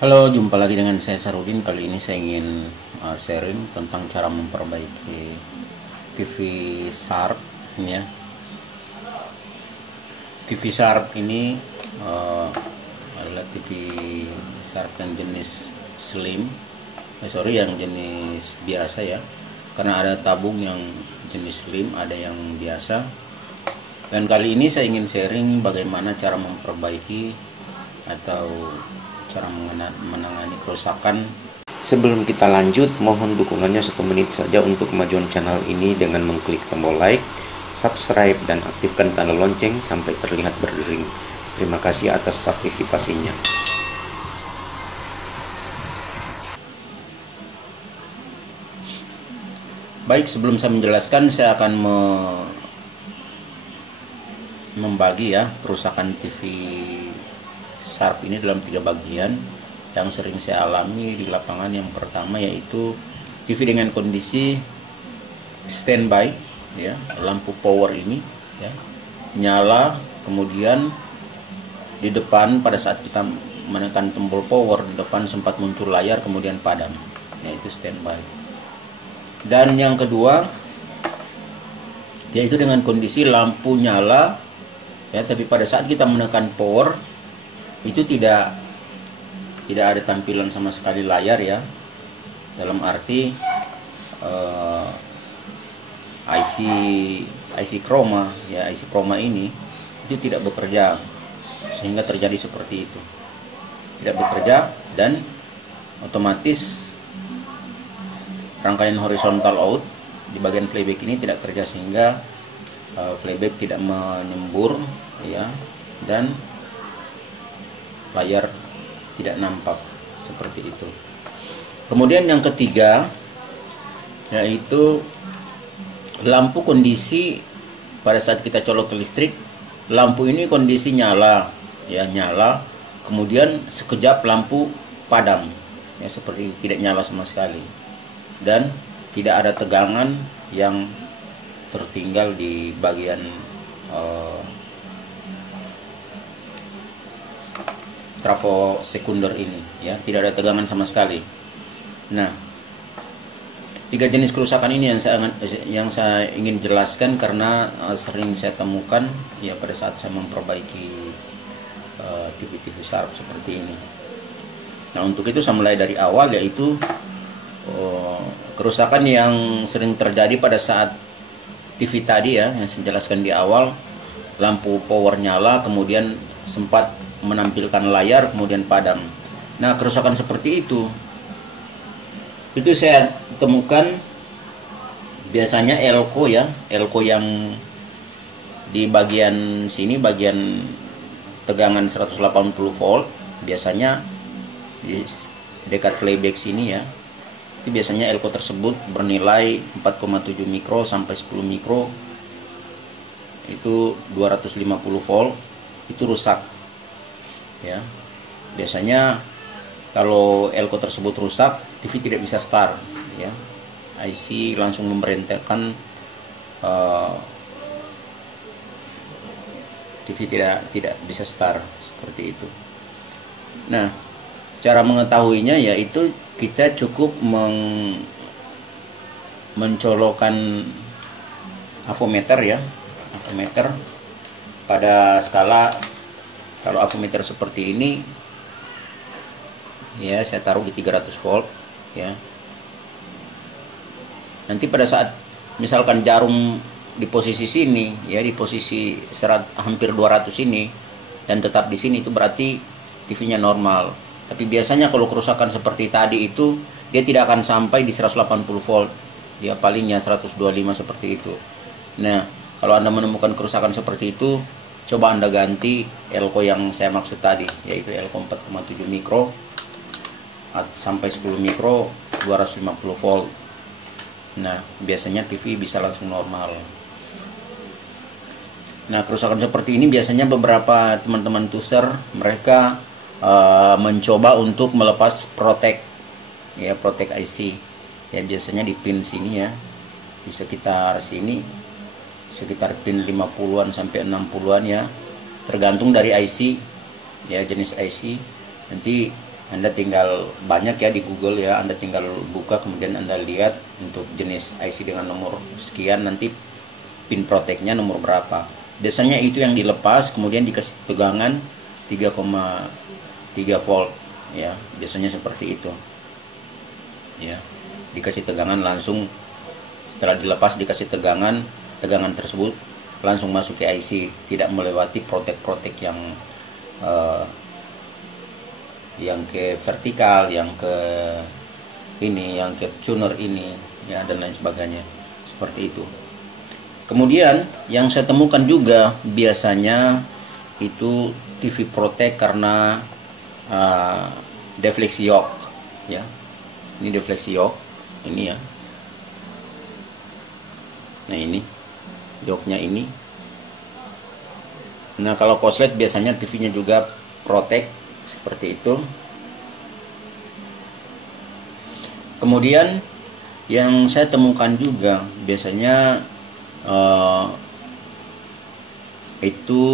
Halo, jumpa lagi dengan saya Sarudin. Kali ini saya ingin sharing tentang cara memperbaiki TV Sharp ini ya. TV Sharp ini adalah TV Sharp yang jenis slim. Yang jenis biasa ya. Karena ada tabung yang jenis slim, ada yang biasa. Dan kali ini saya ingin sharing bagaimana cara memperbaiki atau cara menangani kerusakan. Sebelum kita lanjut, mohon dukungannya 1 menit saja untuk kemajuan channel ini dengan mengklik tombol like, subscribe, dan aktifkan tanda lonceng sampai terlihat berdering. Terima kasih atas partisipasinya. Baik, sebelum saya menjelaskan, saya akan membagi ya kerusakan TV Sharp ini dalam 3 bagian yang sering saya alami di lapangan. Yang pertama yaitu TV dengan kondisi standby ya, lampu power ini ya nyala, kemudian di depan pada saat kita menekan tombol power di depan sempat muncul layar kemudian padam, yaitu standby. Dan yang kedua yaitu dengan kondisi lampu nyala ya, tapi pada saat kita menekan power itu tidak ada tampilan sama sekali layar ya, dalam arti IC chroma ya, IC chroma ini itu tidak bekerja, sehingga terjadi seperti itu, tidak bekerja, dan otomatis rangkaian horizontal out di bagian playback ini tidak kerja, sehingga playback tidak menyembur ya, dan layar tidak nampak seperti itu. Kemudian yang ketiga yaitu lampu kondisi pada saat kita colok ke listrik, lampu ini kondisi nyala ya, nyala, kemudian sekejap lampu padam ya, seperti tidak nyala sama sekali, dan tidak ada tegangan yang tertinggal di bagian trafo sekunder ini ya, tidak ada tegangan sama sekali. Nah, 3 jenis kerusakan ini yang saya ingin jelaskan karena sering saya temukan ya pada saat saya memperbaiki TV-TV Sharp seperti ini. Nah, untuk itu saya mulai dari awal, yaitu kerusakan yang sering terjadi pada saat TV tadi ya, yang saya jelaskan di awal, lampu power nyala kemudian sempat menampilkan layar kemudian padam. Nah, kerusakan seperti itu saya temukan biasanya elko ya, elko yang di bagian sini, bagian tegangan 180 volt, biasanya di dekat playback sini ya, itu biasanya elko tersebut bernilai 4,7 mikro sampai 10 mikro, itu 250 volt, itu rusak ya. Biasanya kalau elko tersebut rusak, TV tidak bisa start ya, IC langsung memberhentikan, TV tidak bisa start seperti itu. Nah, cara mengetahuinya yaitu kita cukup mencolokkan avometer ya, avometer pada skala. Kalau avometer seperti ini ya, saya taruh di 300 volt ya. Nanti pada saat misalkan jarum di posisi sini ya, di posisi hampir 200 ini dan tetap di sini, itu berarti TV-nya normal. Tapi biasanya kalau kerusakan seperti tadi itu dia tidak akan sampai di 180 volt. Dia palingnya 125 seperti itu. Nah, kalau Anda menemukan kerusakan seperti itu, coba Anda ganti elko yang saya maksud tadi, yaitu elko 4,7 mikro sampai 10 mikro 250 volt. Nah, biasanya TV bisa langsung normal. Nah, kerusakan seperti ini biasanya beberapa teman-teman tuser mereka mencoba untuk melepas protect ya, protect IC ya, biasanya di pin sini ya, di sekitar sini, sekitar pin 50-an sampai 60-an ya, tergantung dari IC ya, jenis IC. Nanti Anda tinggal banyak ya di Google ya, Anda tinggal buka kemudian Anda lihat untuk jenis IC dengan nomor sekian, nanti pin protectnya nomor berapa. Biasanya itu yang dilepas kemudian dikasih tegangan 3,3 volt ya, biasanya seperti itu ya, dikasih tegangan langsung. Setelah dilepas dikasih tegangan tersebut langsung masuk ke IC, tidak melewati protek yang ke vertikal, yang ke ini, yang ke tuner ini ya, dan lain sebagainya seperti itu. Kemudian yang saya temukan juga biasanya itu TV protect karena defleksi yoke ya. Ini defleksi yoke ini ya. Nah ini yoke-nya ini. Nah kalau korslet biasanya TV-nya juga protect seperti itu. Kemudian yang saya temukan juga biasanya itu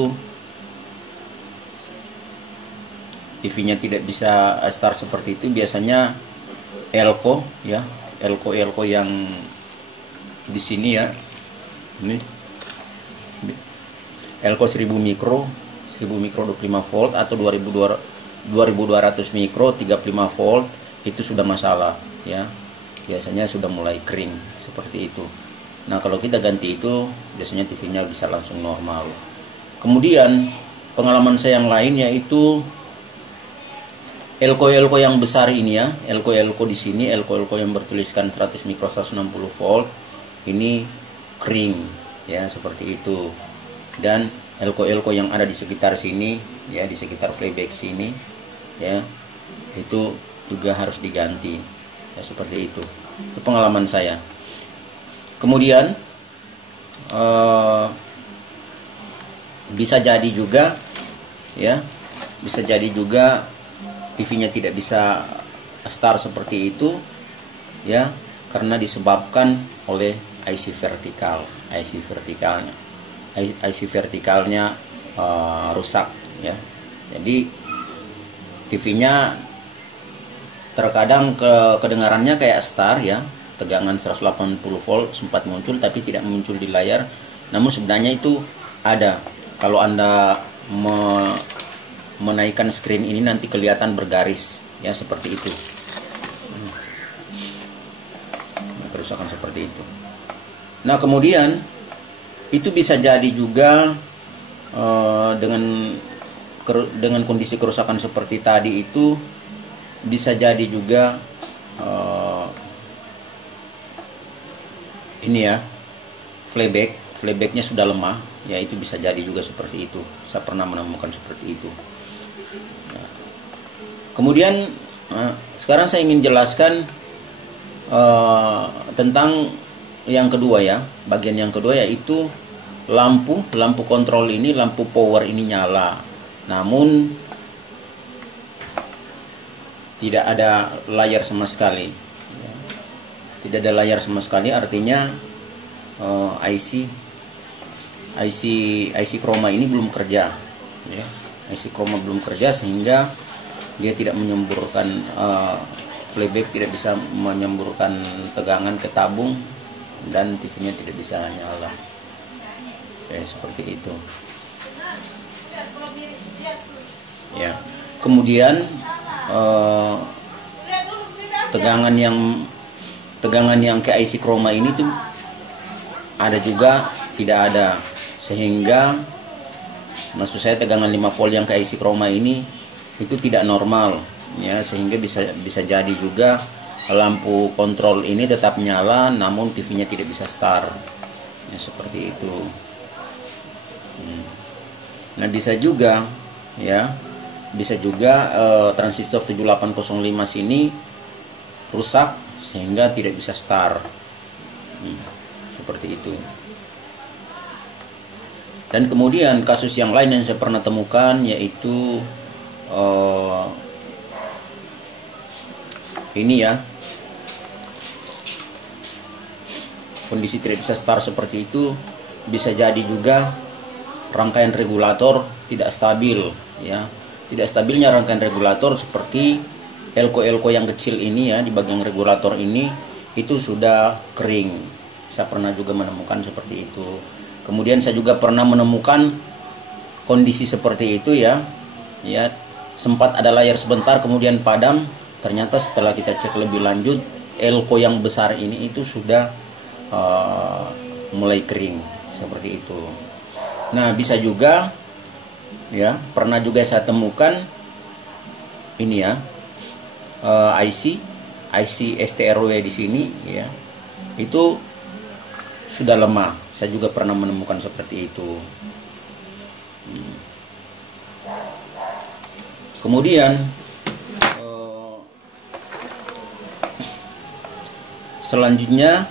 TV-nya tidak bisa start seperti itu, biasanya elko ya, elko yang di sini ya, ini elko 1000 mikro 25 volt atau 2200 mikro 35 volt itu sudah masalah ya, biasanya sudah mulai kering seperti itu. Nah kalau kita ganti itu biasanya TV-nya bisa langsung normal. Kemudian pengalaman saya yang lain yaitu elko yang besar ini ya, elko di sini, elko yang bertuliskan 100 mikro 160 volt ini kering ya, seperti itu. Dan elko yang ada di sekitar sini ya, di sekitar playback sini ya, itu juga harus diganti ya, seperti itu. Itu pengalaman saya. Kemudian bisa jadi juga ya, bisa jadi juga TV-nya tidak bisa start seperti itu ya, karena disebabkan oleh IC vertikalnya rusak ya. Jadi TV-nya terkadang kedengarannya kayak start ya, tegangan 180 volt sempat muncul tapi tidak muncul di layar, namun sebenarnya itu ada. Kalau Anda menaikkan screen ini nanti kelihatan bergaris ya, seperti itu. Kerusakan seperti itu. Nah kemudian itu bisa jadi juga dengan kondisi kerusakan seperti tadi itu bisa jadi juga ini ya, playbacknya sudah lemah ya, itu bisa jadi juga seperti itu. Saya pernah menemukan seperti itu. Kemudian sekarang saya ingin jelaskan tentang yang kedua ya, bagian yang kedua yaitu lampu kontrol ini, lampu power ini nyala, namun tidak ada layar sama sekali. Tidak ada layar sama sekali, artinya IC chroma ini belum kerja ya. IC chroma belum kerja sehingga dia tidak menyemburkan playback, tidak bisa menyemburkan tegangan ke tabung, dan TV-nya tidak bisa nyala. Seperti itu. Ya. Kemudian tegangan yang ke IC chroma ini tuh ada juga tidak ada, sehingga maksud saya tegangan 5 volt yang ke IC chroma ini itu tidak normal ya, sehingga bisa jadi juga lampu kontrol ini tetap nyala namun TV-nya tidak bisa start ya, seperti itu. Nah bisa juga transistor 7805 sini rusak sehingga tidak bisa start seperti itu. Dan kemudian kasus yang lain yang saya pernah temukan yaitu ini ya, kondisi tidak bisa start seperti itu. Bisa jadi juga rangkaian regulator tidak stabil ya. Tidak stabilnya rangkaian regulator seperti elko-elko yang kecil ini ya, di bagian regulator ini itu sudah kering. Saya pernah juga menemukan seperti itu. Kemudian saya juga pernah menemukan kondisi seperti itu ya. Ya, sempat ada layar sebentar kemudian padam. Ternyata setelah kita cek lebih lanjut, elko yang besar ini itu sudah mulai kering seperti itu. Nah, bisa juga ya, pernah juga saya temukan ini ya, IC STRW di sini ya, itu sudah lemah. Saya juga pernah menemukan seperti itu. Kemudian selanjutnya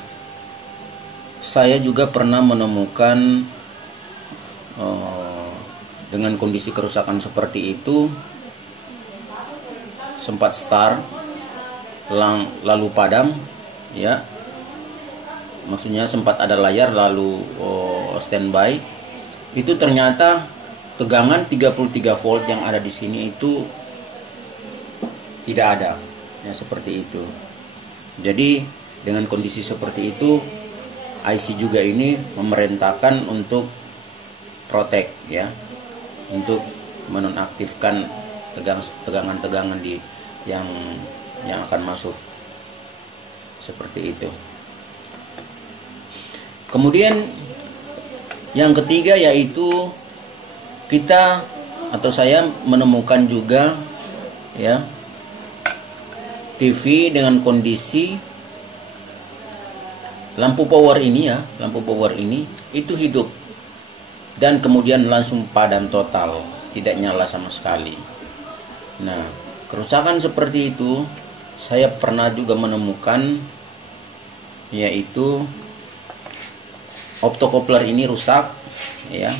saya juga pernah menemukan dengan kondisi kerusakan seperti itu, sempat start lalu padam ya, maksudnya sempat ada layar lalu standby. Itu ternyata tegangan 33 volt yang ada di sini itu tidak ada ya, seperti itu. Jadi dengan kondisi seperti itu, IC juga ini memerintahkan untuk protect ya, untuk menonaktifkan tegangan-tegangan di yang akan masuk seperti itu. Kemudian yang ketiga yaitu kita atau saya menemukan juga ya, TV dengan kondisi lampu power ini ya, lampu power ini itu hidup dan kemudian langsung padam total, tidak nyala sama sekali. Nah, kerusakan seperti itu saya pernah juga menemukan, yaitu optocoupler ini rusak ya,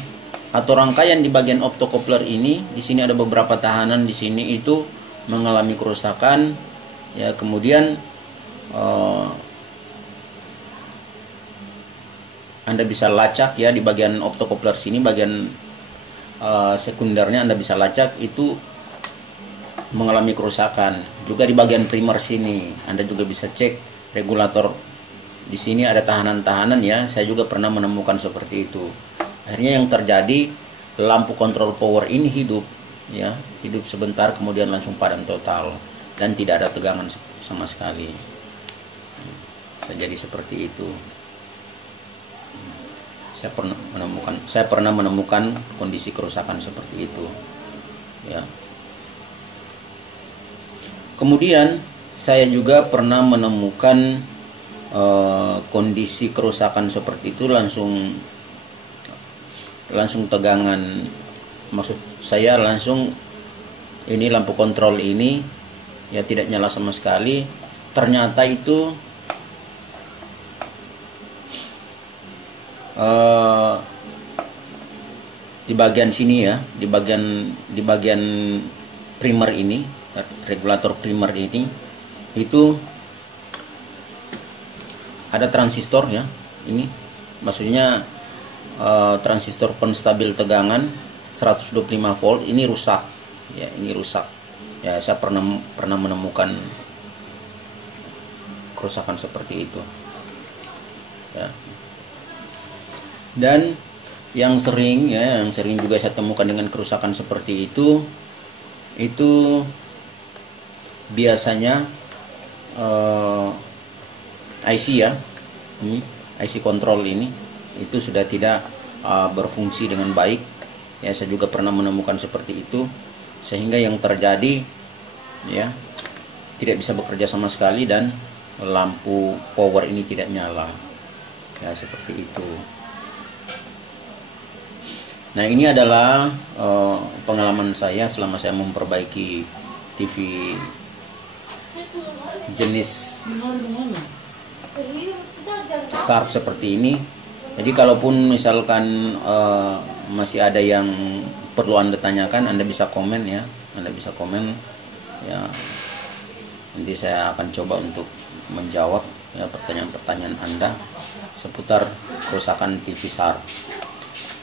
atau rangkaian di bagian optocoupler ini. Di sini ada beberapa tahanan di sini itu mengalami kerusakan ya. Kemudian Anda bisa lacak ya, di bagian optocoupler sini, bagian sekundernya Anda bisa lacak, itu mengalami kerusakan. Juga di bagian primer sini Anda juga bisa cek regulator. Di sini ada tahanan-tahanan ya, saya juga pernah menemukan seperti itu. Akhirnya yang terjadi, lampu kontrol power ini hidup ya, hidup sebentar kemudian langsung padam total dan tidak ada tegangan sama sekali. Jadi seperti itu. Saya pernah menemukan kondisi kerusakan seperti itu ya. Kemudian saya juga pernah menemukan kondisi kerusakan seperti itu langsung tegangan, maksud saya langsung ini lampu kontrol ini ya tidak nyala sama sekali. Ternyata itu di bagian sini ya, di bagian primer ini, regulator primer ini itu ada transistor ya, ini maksudnya transistor penstabil tegangan 125 volt ini rusak ya, ini rusak ya. Saya pernah menemukan kerusakan seperti itu ya. Dan yang sering juga saya temukan dengan kerusakan seperti itu biasanya IC ya, ini IC kontrol ini itu sudah tidak berfungsi dengan baik ya. Saya juga pernah menemukan seperti itu, sehingga yang terjadi ya, tidak bisa bekerja sama sekali dan lampu power ini tidak nyala ya, seperti itu. Nah, ini adalah pengalaman saya selama saya memperbaiki TV jenis Sharp seperti ini. Jadi kalaupun misalkan masih ada yang perlu Anda tanyakan, Anda bisa komen ya, Anda bisa komen ya. Nanti saya akan coba untuk menjawab ya pertanyaan-pertanyaan Anda seputar kerusakan TV Sharp.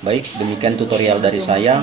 Baik, demikian tutorial dari saya.